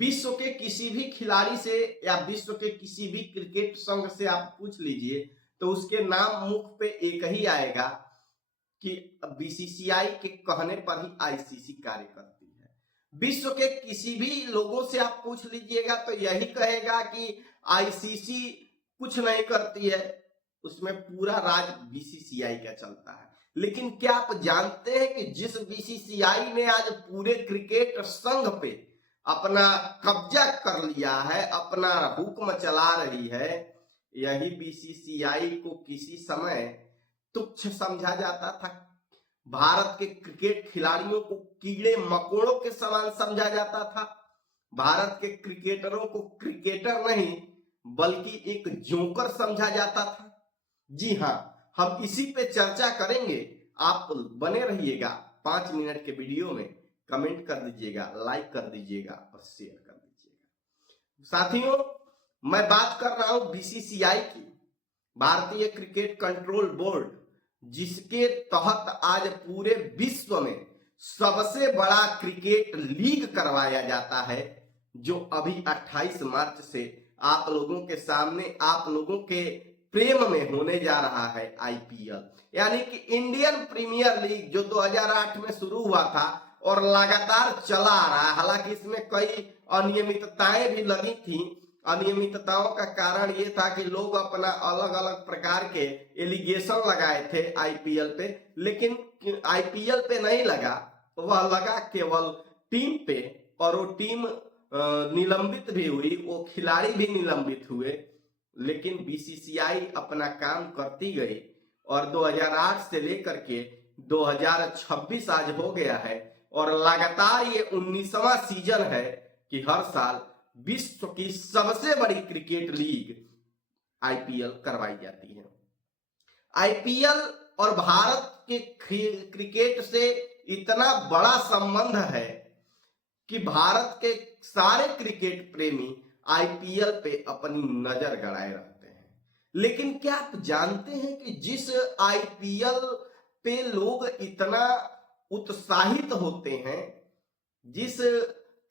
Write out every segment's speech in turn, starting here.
विश्व के किसी भी खिलाड़ी से या विश्व के किसी भी क्रिकेट संघ से आप पूछ लीजिए तो उसके नाम मुख पे एक ही आएगा कि बीसीसीआई के कहने पर ही आईसीसी कार्य करती है। विश्व के किसी भी लोगों से आप पूछ लीजिएगा तो यही कहेगा कि आईसीसी कुछ नहीं करती है, उसमें पूरा राज बीसीसीआई का चलता है। लेकिन क्या आप जानते हैं कि जिस बीसीसीआई ने आज पूरे क्रिकेट संघ पे अपना कब्जा कर लिया है, अपना हुक्म चला रही है, यही बीसीसीआई को किसी समय तुच्छ समझा जाता था। भारत के क्रिकेट खिलाड़ियों को कीड़े मकोड़ों के समान समझा जाता था। भारत के क्रिकेटरों को क्रिकेटर नहीं बल्कि एक जोकर समझा जाता था। जी हाँ, हम इसी पे चर्चा करेंगे। आप बने रहिएगा। 5 मिनट के वीडियो में कमेंट कर दीजिएगा, लाइक कर दीजिएगा और शेयर कर दीजिएगा। साथियों, मैं बात कर रहा हूं बीसीसीआई की, भारतीय क्रिकेट कंट्रोल बोर्ड, जिसके तहत आज पूरे विश्व में सबसे बड़ा क्रिकेट लीग करवाया जाता है, जो अभी 28 मार्च से आप लोगों के सामने, आप लोगों के प्रेम में होने जा रहा है आईपीएल, यानी कि इंडियन प्रीमियर लीग, जो 2008 में शुरू हुआ था और लगातार चला आ रहा है। हालांकि इसमें कई अनियमितताएं भी लगी थी। अनियमितताओं का कारण ये था कि लोग अपना अलग अलग प्रकार के एलिगेशन लगाए थे आईपीएल पे, लेकिन आईपीएल पे नहीं लगा, वह लगा केवल टीम पे, और वो टीम निलंबित भी हुई, वो खिलाड़ी भी निलंबित हुए। लेकिन बीसीसीआई अपना काम करती गई और 2008 से लेकर के 2026 आज हो गया है और लगातार ये 19वां सीजन है कि हर साल विश्व की सबसे बड़ी क्रिकेट लीग आईपीएल करवाई जाती है। आईपीएल और भारत के क्रिकेट से इतना बड़ा संबंध है कि भारत के सारे क्रिकेट प्रेमी आईपीएल पे अपनी नजर गड़ाए रहते हैं। लेकिन क्या आप जानते हैं कि जिस आईपीएल पे लोग इतना उत्साहित होते हैं, जिस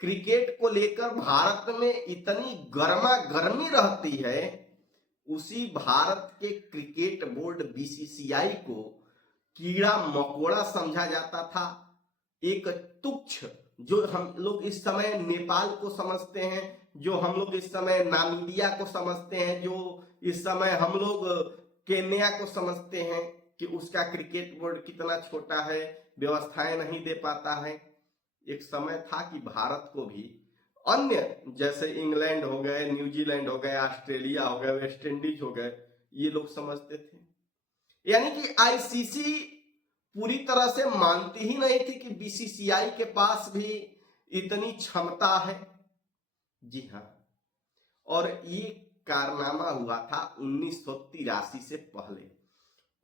क्रिकेट को लेकर भारत में इतनी गर्मा गर्मी रहती है, उसी भारत के क्रिकेट बोर्ड बीसीसीआई को कीड़ा मकोड़ा समझा जाता था, एक तुच्छ, जो हम लोग इस समय नेपाल को समझते हैं, जो हम लोग इस समय नामीबिया को समझते हैं, जो इस समय हम लोग केन्या को समझते हैं कि उसका क्रिकेट बोर्ड कितना छोटा है, व्यवस्थाएं नहीं दे पाता है। एक समय था कि भारत को भी अन्य जैसे इंग्लैंड हो गए, न्यूजीलैंड हो गए, ऑस्ट्रेलिया हो गए, वेस्ट इंडीज हो गए, ये लोग समझते थे। यानी कि आईसीसी पूरी तरह से मानती ही नहीं थी कि बीसीसीआई के पास भी इतनी क्षमता है। जी हाँ, और ये कारनामा हुआ था 1983 से पहले।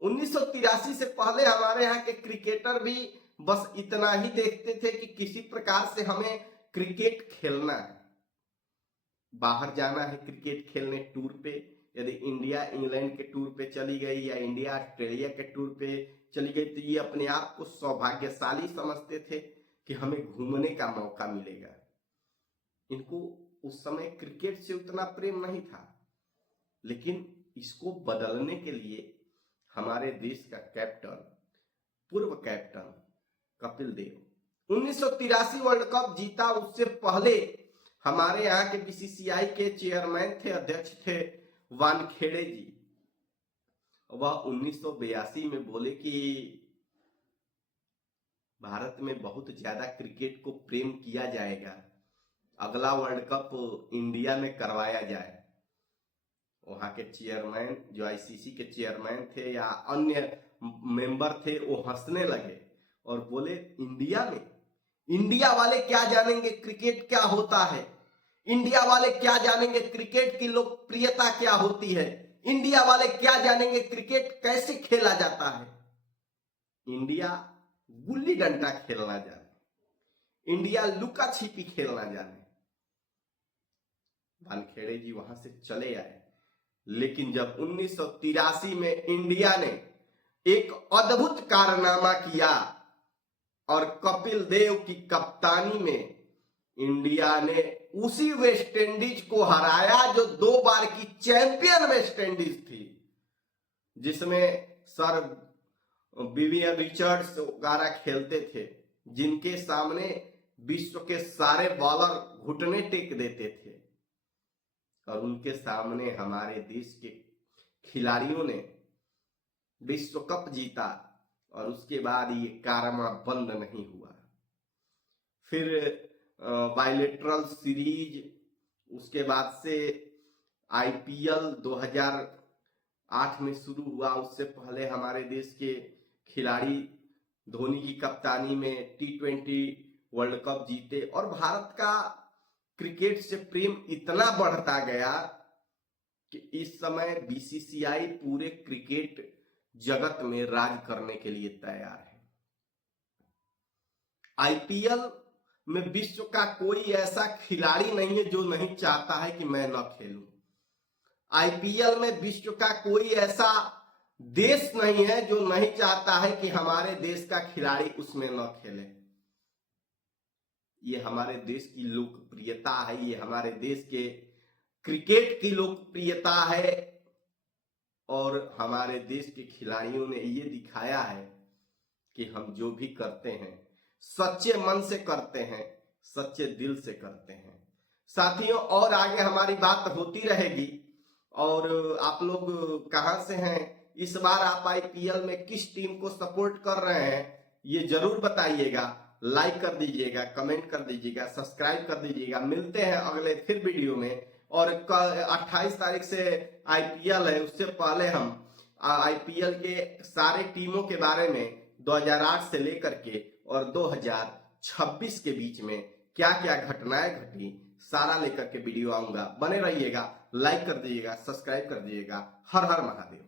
1983 से पहले हमारे यहाँ के क्रिकेटर भी बस इतना ही देखते थे कि किसी प्रकार से हमें क्रिकेट खेलना है, बाहर जाना है क्रिकेट खेलने टूर पे। यदि इंडिया इंग्लैंड के टूर पे चली गई या इंडिया ऑस्ट्रेलिया के टूर पे चली गई तो ये अपने आप को सौभाग्यशाली समझते थे कि हमें घूमने का मौका मिलेगा। इनको उस समय क्रिकेट से उतना प्रेम नहीं था। लेकिन इसको बदलने के लिए हमारे देश का कैप्टन, पूर्व captain Kapil Dev 1983 world cup जीता। उससे पहले हमारे यहाँ के बीसीसीआई के चेयरमैन थे, अध्यक्ष थे वानखेड़े जी। वह 1982 में बोले कि भारत में बहुत ज्यादा क्रिकेट को प्रेम किया जाएगा, अगला वर्ल्ड कप इंडिया में करवाया जाए। वहां के चेयरमैन, जो आईसीसी के चेयरमैन थे या अन्य मेंबर थे, वो हंसने लगे और बोले इंडिया में, इंडिया वाले क्या जानेंगे क्रिकेट क्या होता है, इंडिया वाले क्या जानेंगे क्रिकेट की लोकप्रियता क्या होती है, इंडिया वाले क्या जानेंगे क्रिकेट कैसे खेला जाता है। इंडिया गुल्ली डंडा खेलना जाने, इंडिया लुका छिपी खेलना जाने। वानखेड़े जी वहां से चले आए। लेकिन जब 1983 में इंडिया ने एक अद्भुत कारनामा किया और कपिल देव की कप्तानी में इंडिया ने उसी वेस्ट इंडीज को हराया जो 2 बार की चैंपियन वेस्ट इंडीज थी, जिसमें सर विवियन रिचर्ड्स वगैरह खेलते थे, जिनके सामने विश्व के सारे बॉलर घुटने टेक देते थे, और उनके सामने हमारे देश के खिलाड़ियों ने विश्व कप जीता, और उसके बाद ये कारनामा बंद नहीं हुआ। फिर बायलेटरल सीरीज, उसके बाद से आईपीएल 2008 में शुरू हुआ। उससे पहले हमारे देश के खिलाड़ी धोनी की कप्तानी में T20 वर्ल्ड कप जीते, और भारत का क्रिकेट से प्रेम इतना बढ़ता गया कि इस समय बीसीसीआई पूरे क्रिकेट जगत में राज करने के लिए तैयार है। आईपीएल में विश्व का कोई ऐसा खिलाड़ी नहीं है जो नहीं चाहता है कि मैं न खेलूं। आईपीएल में विश्व का कोई ऐसा देश नहीं है जो नहीं चाहता है कि हमारे देश का खिलाड़ी उसमें न खेले। ये हमारे देश की लोकप्रियता है, ये हमारे देश के क्रिकेट की लोकप्रियता है, और हमारे देश के खिलाड़ियों ने ये दिखाया है कि हम जो भी करते हैं सच्चे मन से करते हैं, सच्चे दिल से करते हैं। साथियों, और आगे हमारी बात होती रहेगी। और आप लोग कहां से हैं, इस बार आप आईपीएल में किस टीम को सपोर्ट कर रहे हैं, ये जरूर बताइएगा। लाइक कर दीजिएगा, कमेंट कर दीजिएगा, सब्सक्राइब कर दीजिएगा। मिलते हैं अगले फिर वीडियो में। और 28 तारीख से आईपीएल है, उससे पहले हम आईपीएल के सारे टीमों के बारे में 2008 से लेकर के और 2026 के बीच में क्या क्या घटनाएं घटी, सारा लेकर के वीडियो आऊंगा। बने रहिएगा, लाइक कर दीजिएगा, सब्सक्राइब कर दीजिएगा। हर हर महादेव।